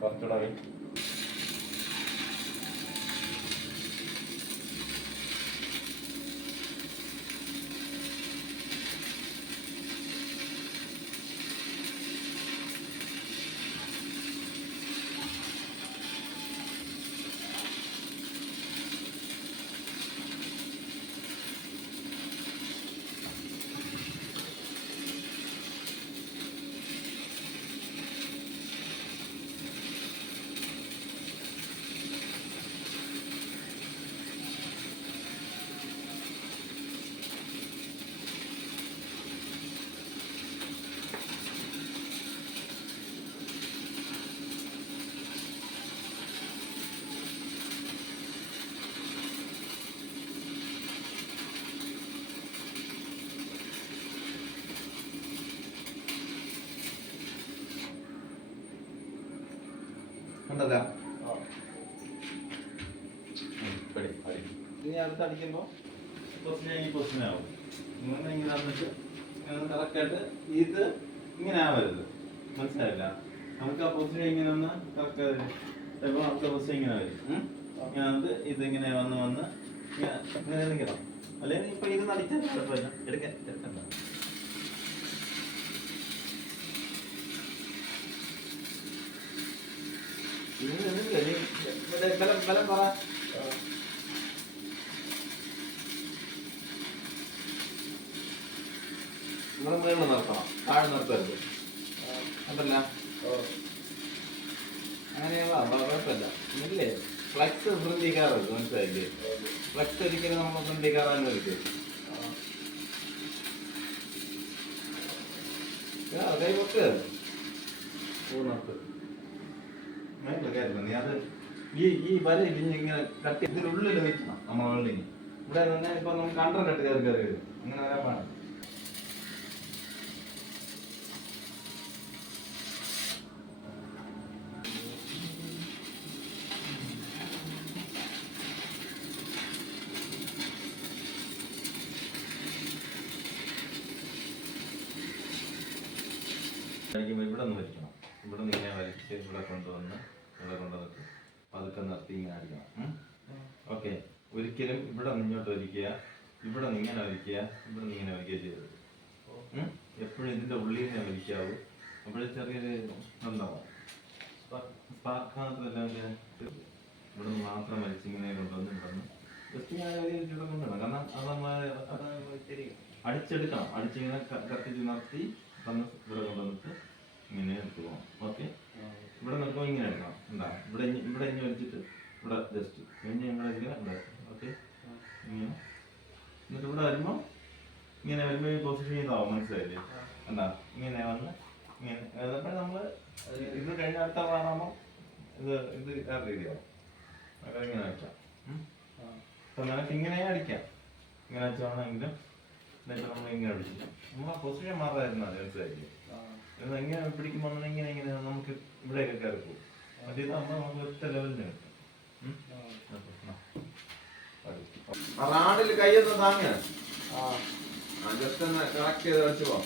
കുറച്ചുകൂടെ ഉണ്ടല്ലോ. ഇനി അടുത്ത് അടിക്കുമ്പോൾ ഈ പൊസിഷൻ ആവും. ഇങ്ങനെ ഇങ്ങനെ വന്നിട്ട് കറക്റ്റായിട്ട് ഇത് ഇങ്ങനെ ആവരുത്. മനസ്സിലായില്ല? നമുക്ക് ആ പൊസിഷൻ ഇങ്ങനെ ഒന്ന് കറക്റ്റ് ചിലപ്പോൾ നമുക്ക് പൊസിഷൻ ഇങ്ങനെ വരും. ഇങ്ങനെ വന്നിട്ട് ഇതിങ്ങനെ വന്ന് ഇങ്ങനെ നിൽക്കണം. അല്ലെങ്കിൽ ഇപ്പൊ ഇത് നടിച്ചാൽ കുഴപ്പമില്ല. എടുക്കണ്ട. ബലം പറ. നമ്മളെ മേളിൽ നിർത്തണം, താഴെ നിർത്തരുത്. അതല്ല അങ്ങനെയാ കുഴപ്പമില്ല. ഇല്ലേ ഫ്ലെക്സ് ഫ്രണ്ടി കയറരുത്. മനസ്സിലായില്ലേ? ഫ്ലെക്സ് ഒരിക്കലും നമ്മൾ ഫ്രണ്ടി കയറാൻ ഒരിക്കലും കൈ വെക്കരുത്. നിർത്ത്. നീ അത് ഈ വര ഇങ്ങനെ കട്ട് ഇതിനുള്ളിൽ നിൽക്കണം. നമ്മളെ വെള്ളിന് ഇവിടെ തന്നെ ഇപ്പൊ നമുക്ക് അണ്ടർ കട്ട് കയറി വരും. അങ്ങനെ വരാൻ പാടില്ല. ഇവിടെ നിന്ന് വലിക്കണം. ഇവിടെ നിന്ന് ഇങ്ങനെ വലിച്ച് ഇവിടെ കൊണ്ടുവന്നിട്ട് പതുക്കെ നിർത്തി ഇങ്ങനെ അടിക്കണം. ഓക്കെ. ഒരിക്കലും ഇവിടെ നിന്നോട്ട് വലിക്കുക, ഇവിടെ നിന്ന് ഇങ്ങനെ വലിക്കുക, ഇവിടെ നിന്ന് ഇങ്ങനെ വലിക്കുക ചെയ്തത്. എപ്പോഴും ഇതിന്റെ ഉള്ളിൽ നിന്ന് വലിക്കാവൂ. അപ്പോഴും ചെറിയൊരു ഉണ്ടാവും. സ്പാർക്കാണെല്ലാം ഇവിടെ നിന്ന് മാത്രം വലിച്ചിങ്ങനെ കൊണ്ടുവന്ന് ജസ്റ്റ് ഞാൻ ഇവിടെ കൊണ്ടുവരണം. കാരണം അത് നമ്മൾ അടിച്ചെടുക്കണം. അടിച്ചിങ്ങനെ കത്തിച്ച് നിർത്തി ഇവിടെ കൊണ്ടുവന്നിട്ട് ഇങ്ങനെ എടുത്തു പോകാം. ഓക്കെ. ഇവിടെ നിൽക്കുമ്പോൾ ഇങ്ങനെ എടുക്കണം. എന്താ ഇവിടെ ഇങ്ങനെ വലിച്ചിട്ട് ഇവിടെ ജസ്റ്റ് ഇങ്ങനെ ഇവിടെ. ഓക്കെ. ഇങ്ങനെ എന്നിട്ട് ഇവിടെ വരുമ്പോൾ ഇങ്ങനെ വരുമ്പോൾ ഈ പൊസിഷൻ ചെയ്താവും. മനസ്സിലായില്ലേ? എന്താ ഇങ്ങനെ വന്ന് ഇങ്ങനെ എന്നിട്ട് നമ്മൾ ഇത് കഴിഞ്ഞ അടുത്ത പ്രാറാകുമ്പോൾ ഇത് വേറെ രീതിയാവും. അതൊക്കെ ഇങ്ങനെ വെക്കാം. അപ്പം നിനക്ക് ഇങ്ങനെ അടിക്കാം. ഇങ്ങനെ വെച്ചാണെങ്കിലും എന്നിട്ട് നമ്മൾ ഇങ്ങനെ അടിച്ചില്ല. നമ്മളെ പൊസിഷൻ മാറാതിരുന്നാൽ മനസ്സിലായില്ലേ? എങ്ങനെ പിടിക്കുമ്പോൾ ഇങ്ങനെ നമുക്ക് ഇവിടെയൊക്കെ കയറി പോകും. അത് ഇതാകുമ്പോൾ നമുക്ക് ഒറ്റ ലെവലിന് കിട്ടും. റാഡിൽ കൈയൊന്ന് താങ്ങിയ ജസ്റ്റ് ഒന്ന് കറക്റ്റ് ചെയ്ത് വെച്ച് പോവാം.